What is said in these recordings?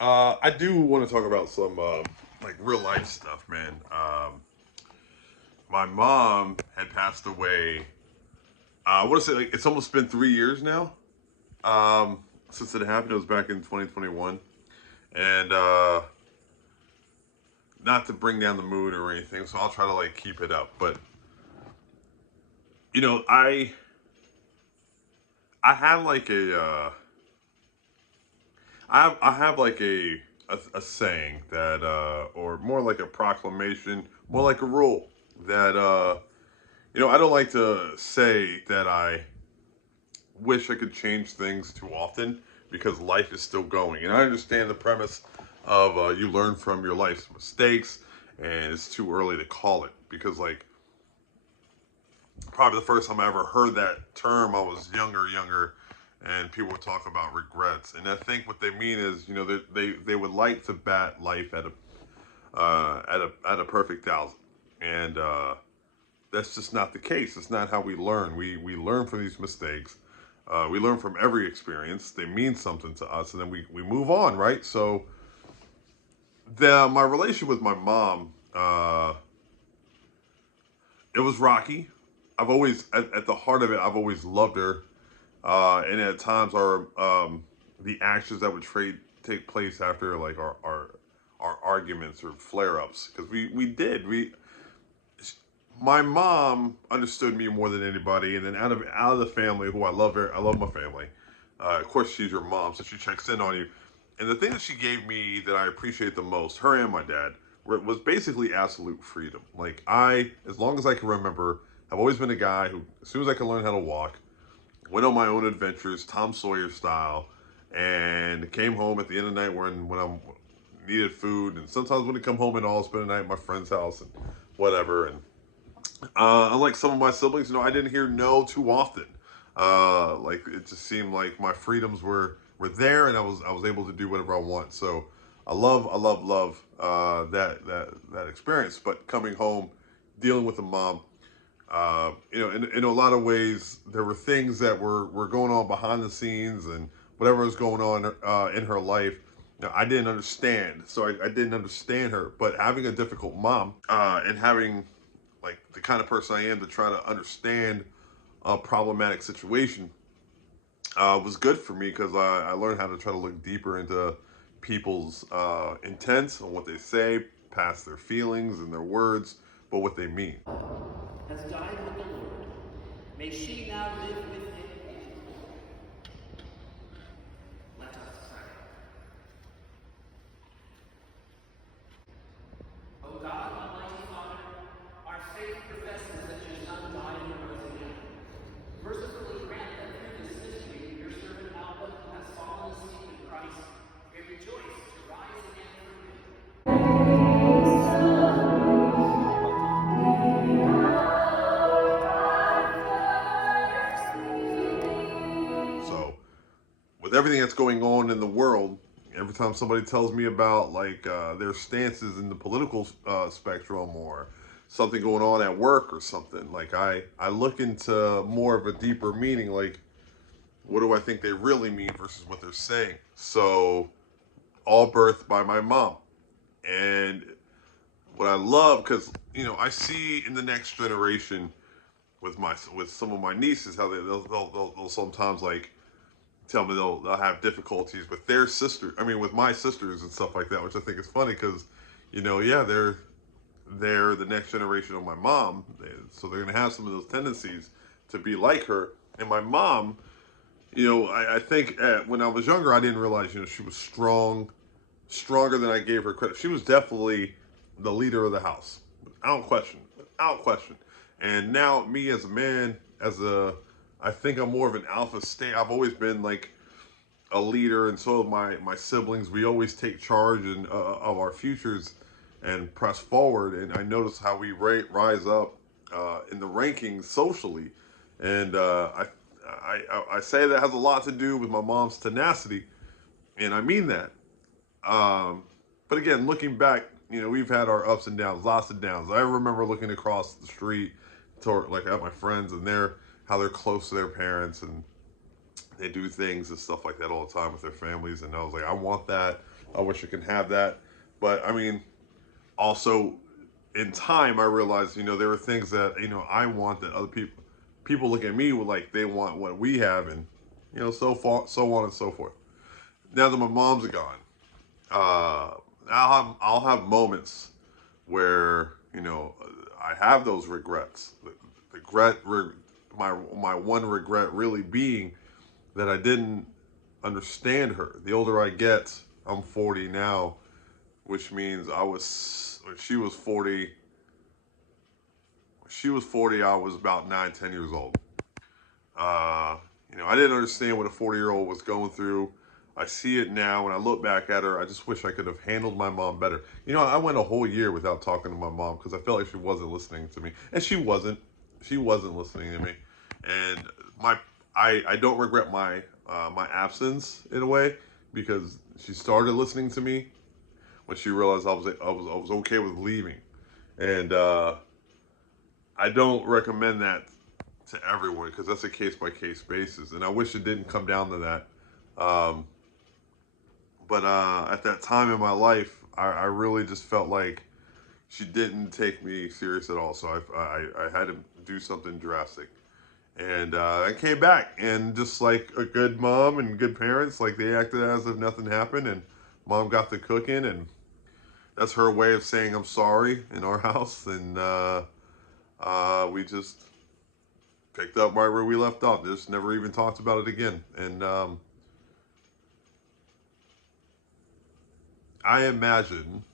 I do want to talk about some like real life stuff, man. My mom had passed away. I want to say like it's almost been 3 years now since it happened. It was back in 2021, and not to bring down the mood or anything, so I'll try to like keep it up. But you know, I had like I have like a saying that or more like a proclamation, more like a rule that I don't like to say that I wish I could change things too often because life is still going. And I understand the premise of you learn from your life's mistakes, and it's too early to call it because, like, probably the first time I ever heard that term, I was younger, and people would talk about regrets. And I think what they mean is, they would like to bat life at a perfect thousand, and that's just not the case. It's not how we learn. We learn from these mistakes. We learn from every experience. They mean something to us, and then we move on, right? So my relation with my mom, it was rocky. I've always, at the heart of it, I've always loved her, and at times the actions that would take place after like our arguments or flare ups because we my mom understood me more than anybody, and then out of the family, who I love her, I love my family. Of course, she's your mom, so she checks in on you. And the thing that she gave me that I appreciate the most, her and my dad, was basically absolute freedom. Like as long as I can remember, I've always been a guy who, as soon as I can learn how to walk, went on my own adventures, Tom Sawyer style, and came home at the end of the night when I needed food, and sometimes when I come home and all spend the night at my friend's house and whatever. And unlike some of my siblings, I didn't hear no too often. Like it just seemed like my freedoms were there, and I was able to do whatever I want. So I love that experience. But coming home, dealing with a mom, in a lot of ways, there were things that were going on behind the scenes, and whatever was going on in her life. I didn't understand, so I didn't understand her. But having a difficult mom and having like the kind of person I am to try to understand a problematic situation was good for me because I learned how to try to look deeper into people's intents and what they say, past their feelings and their words, but what they mean. Has died with the Lord. May she now live with him. Let us pray. O God, Almighty Father, our faith professes that your Son died and rose again. Mercifully grant that through this mystery, your servant Alba, who has fallen asleep in Christ, may rejoice to rise again through him. So, with everything that's going on in the world, every time somebody tells me about like their stances in the political spectrum or something going on at work or something, like I look into more of a deeper meaning, like what do I think they really mean versus what they're saying. So, all birthed by my mom, and what I love, because I see in the next generation with some of my nieces how they'll sometimes like tell me they'll have difficulties with their sister. I mean, with my sisters and stuff like that, which I think is funny because, yeah, they're the next generation of my mom, so they're gonna have some of those tendencies to be like her. And my mom, I think when I was younger, I didn't realize, she was stronger than I gave her credit. She was definitely the leader of the house, without question. And now, me as a man, I think I'm more of an alpha state. I've always been like a leader, and so have my siblings. We always take charge of our futures and press forward. And I notice how we rise up in the rankings socially, and I say that has a lot to do with my mom's tenacity, and I mean that. But again, looking back, we've had our ups and downs, lots of downs. I remember looking across the street to like at my friends, and how they're close to their parents, and they do things and stuff like that all the time with their families, and I was like, I want that. I wish I could have that. But I mean, also in time, I realized, there were things that I want that other people look at me with like they want what we have, and so far, so on and so forth. Now that my mom's gone, I'll have moments where I have those regrets. My one regret really being that I didn't understand her. The older I get, I'm 40 now, which means when she was 40. She was 40. I was about 9, 10 years old. I didn't understand what a 40-year-old was going through. I see it now. When I look back at her, I just wish I could have handled my mom better. I went a whole year without talking to my mom because I felt like she wasn't listening to me, and she wasn't. She wasn't listening to me, and I don't regret my my absence in a way because she started listening to me when she realized I was okay with leaving, and I don't recommend that to everyone because that's a case by case basis, and I wish it didn't come down to that. But at that time in my life, I really just felt like she didn't take me serious at all. So I had to do something drastic. And I came back, and just like a good mom and good parents, like they acted as if nothing happened, and mom got the cooking, and that's her way of saying I'm sorry in our house. And we just picked up right where we left off. Just never even talked about it again. And I imagine,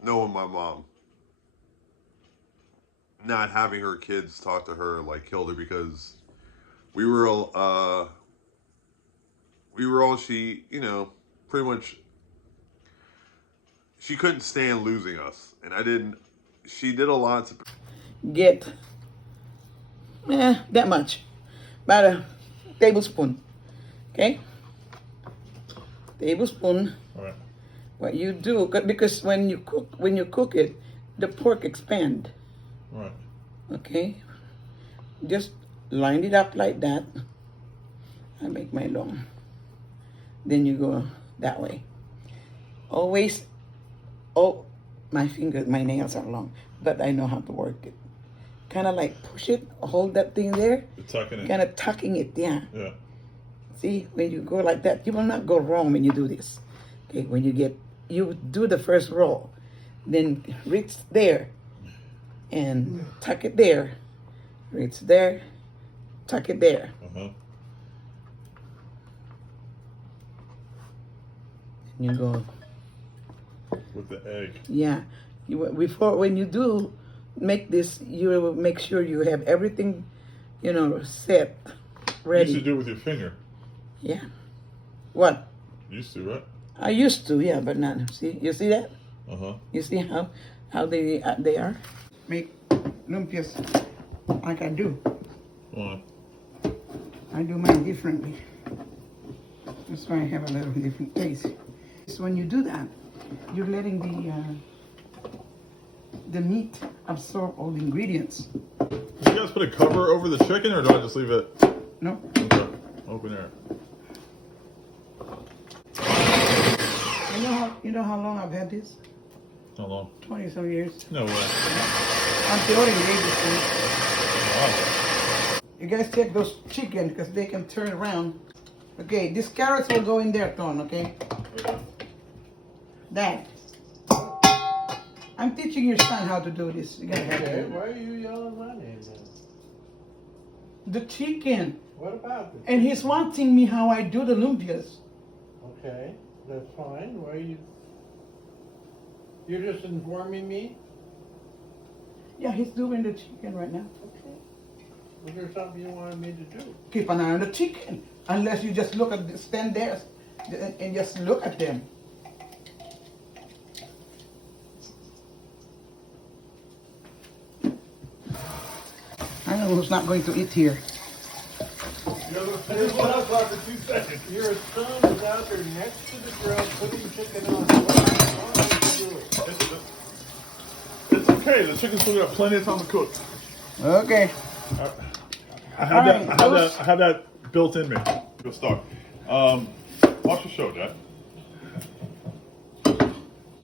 knowing my mom, not having her kids talk to her like killed her because we were all she, pretty much she couldn't stand losing us, and I didn't. She did a lot to Get that much, about a tablespoon. Okay, tablespoon. All right. What you do, because when you cook it, the pork expand. Right. Okay, just line it up like that. I make my long. Then you go that way. Always, my nails are long, but I know how to work it. Kind of like push it, hold that thing there. You're tucking it. Kind of tucking it, yeah. Yeah. See, when you go like that, you will not go wrong when you do this. Okay, when you do the first roll, then reach there and tuck it there. Reach there, tuck it there. Uh-huh. And you go, With the egg. yeah. When you do make this, you will make sure you have everything, set, You ready. used to do it with your finger. Yeah. What? Used to, right? I used to, yeah, but not. See, you see that? Uh-huh. You see how they are? Make lumpias like I do. Well, I do mine differently. That's why I have a little different taste. So when you do that, you're letting the meat absorb all the ingredients. do you guys put a cover over the chicken, or do I just leave it? No? Okay. Open air. You know how long I've had this? How long? 20 some years. No way. I'm the only lady. Wow. You guys check those chicken because they can turn around. Okay, these carrots will go in there, Ton, okay? Okay. Dad, I'm teaching your son how to do this. You gotta help Okay, him. why are you yelling my name then? The chicken. What about it? And he's wanting me how I do the lumpias. Okay, that's fine. Why are you? You're just informing me? Yeah, he's doing the chicken right now. Okay. Was there something you wanted me to do? Keep an eye on the chicken. Unless you just stand there and just look at them. I know who's not going to eat here. Here's what I thought for 2 seconds. Your son is out there next to the grill putting chicken on. Why don't you do it? It's okay. The chicken's still got plenty of time to cook. Okay. All right. I have that built in me. Good start. Watch the show, Jack.